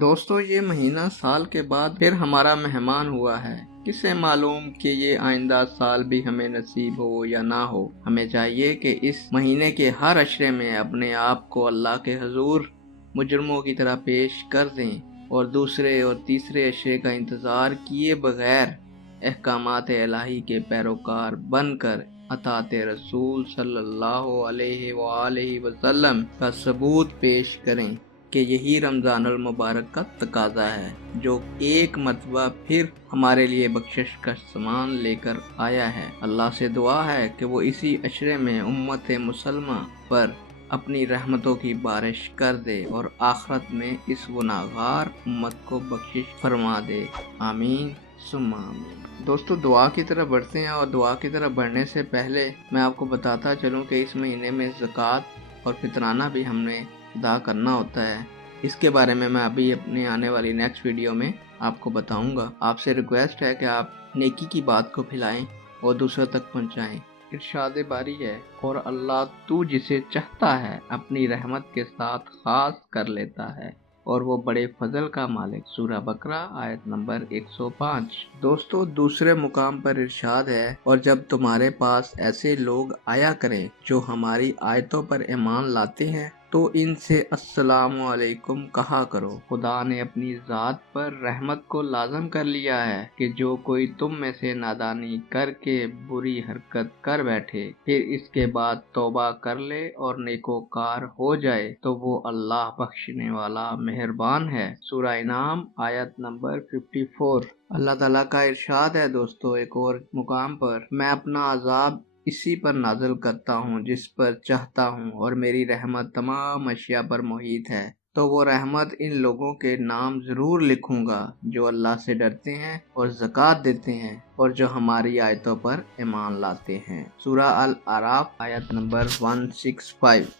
دوستو یہ مہینہ سال کے بعد پھر ہمارا مہمان ہوا ہے۔ کسے معلوم کہ یہ آئندہ سال بھی ہمیں نصیب ہو یا نہ ہو۔ ہمیں چاہیے کہ اس مہینے کے ہر عشرے میں اپنے آپ کو اللہ کے حضور مجرموں کی طرح پیش کر دیں اور دوسرے اور تیسرے عشرے کا انتظار کیے بغیر احکامات الہی کے پیروکار بن کر اطاعت رسول صلی اللہ علیہ وآلہ وسلم کا ثبوت پیش کریں کہ یہی رمضان المبارک کا تقاضا ہے، جو ایک مرتبہ پھر ہمارے لیے بخشش کا سامان لے کر آیا ہے۔ اللہ سے دعا ہے کہ وہ اسی عشرے میں امت مسلمہ پر اپنی رحمتوں کی بارش کر دے اور آخرت میں اس گناہگار امت کو بخشش فرما دے۔ آمین ثم آمین۔ دوستو دعا کی طرف بڑھتے ہیں، اور دعا کی طرف بڑھنے سے پہلے میں آپ کو بتاتا چلوں کہ اس مہینے میں زکوٰۃ اور فطرانہ بھی ہم نے ادا کرنا ہوتا ہے۔ اس کے بارے میں ابھی اپنی آنے والی نیکسٹ ویڈیو میں آپ کو بتاؤں گا۔ آپ سے ریکویسٹ ہے کہ آپ نیکی کی بات کو پھیلائیں اور دوسروں تک پہنچائیں۔ ارشاد باری ہے، اور اللہ تو جسے چاہتا ہے اپنی رحمت کے ساتھ خاص کر لیتا ہے، اور وہ بڑے فضل کا مالک۔ سورہ بقرہ آیت نمبر 105۔ دوستو دوسرے مقام پر ارشاد ہے، اور جب تمہارے پاس ایسے لوگ آیا کریں جو ہماری آیتوں پر ایمان لاتے ہیں تو ان سے السلام علیکم کہا کرو۔ خدا نے اپنی ذات پر رحمت کو لازم کر لیا ہے کہ جو کوئی تم میں سے نادانی کر کے بری حرکت کر بیٹھے، پھر اس کے بعد توبہ کر لے اور نیکوکار ہو جائے تو وہ اللہ بخشنے والا مہربان ہے۔ سورہ انعام آیت نمبر 54۔ اللہ تعالیٰ کا ارشاد ہے دوستو ایک اور مقام پر، میں اپنا عذاب اسی پر نازل کرتا ہوں جس پر چاہتا ہوں، اور میری رحمت تمام اشیاء پر محیط ہے۔ تو وہ رحمت ان لوگوں کے نام ضرور لکھوں گا جو اللہ سے ڈرتے ہیں اور زکوٰۃ دیتے ہیں اور جو ہماری آیتوں پر ایمان لاتے ہیں۔ سورہ الاعراف آیت نمبر 165۔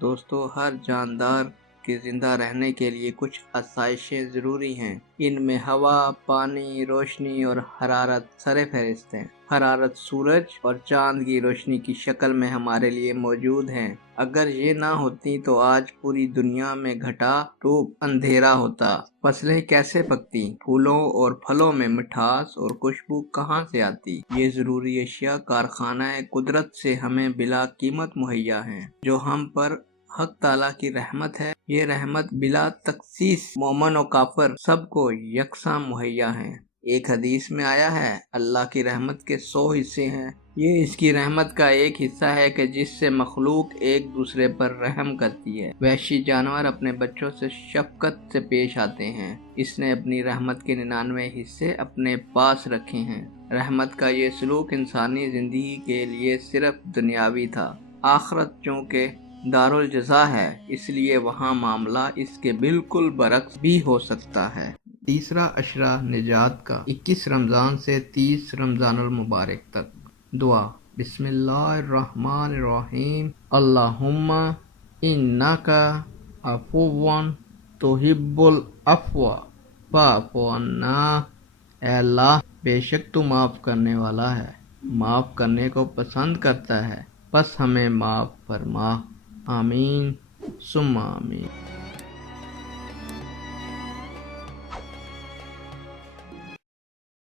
دوستو ہر جاندار کے زندہ رہنے کے لیے کچھ آسائشیں ضروری ہیں۔ ان میں ہوا، پانی، روشنی اور حرارت سر فہرست ہیں۔ حرارت سورج اور چاند کی روشنی کی شکل میں ہمارے لیے موجود ہیں۔ اگر یہ نہ ہوتی تو آج پوری دنیا میں گھٹا ٹوپ اندھیرا ہوتا۔ فصلیں کیسے پکتی، پھولوں اور پھلوں میں مٹھاس اور خوشبو کہاں سے آتی۔ یہ ضروری اشیاء کارخانہ قدرت سے ہمیں بلا قیمت مہیا ہیں، جو ہم پر حق تعالیٰ کی رحمت ہے۔ یہ رحمت بلا تخصیص مومن و کافر سب کو یکساں مہیا ہیں۔ ایک حدیث میں آیا ہے، اللہ کی رحمت کے 100 حصے ہیں، یہ اس کی رحمت کا ایک حصہ ہے کہ جس سے مخلوق ایک دوسرے پر رحم کرتی ہے۔ وحشی جانور اپنے بچوں سے شفقت سے پیش آتے ہیں، اس نے اپنی رحمت کے 99 حصے اپنے پاس رکھے ہیں۔ رحمت کا یہ سلوک انسانی زندگی کے لیے صرف دنیاوی تھا۔ آخرت چونکہ دارالجزا ہے، اس لیے وہاں معاملہ اس کے بالکل برعکس بھی ہو سکتا ہے۔ تیسرا عشرہ نجات کا 21 رمضان سے 30 رمضان المبارک تک۔ دعا۔ بسم اللہ الرحمن الرحیم۔ اللہم انک عفو تحب العفو فاعف عنا۔ اے اللہ بے شک تو معاف کرنے والا ہے، معاف کرنے کو پسند کرتا ہے، بس ہمیں معاف فرما۔ آمین ثم آمین۔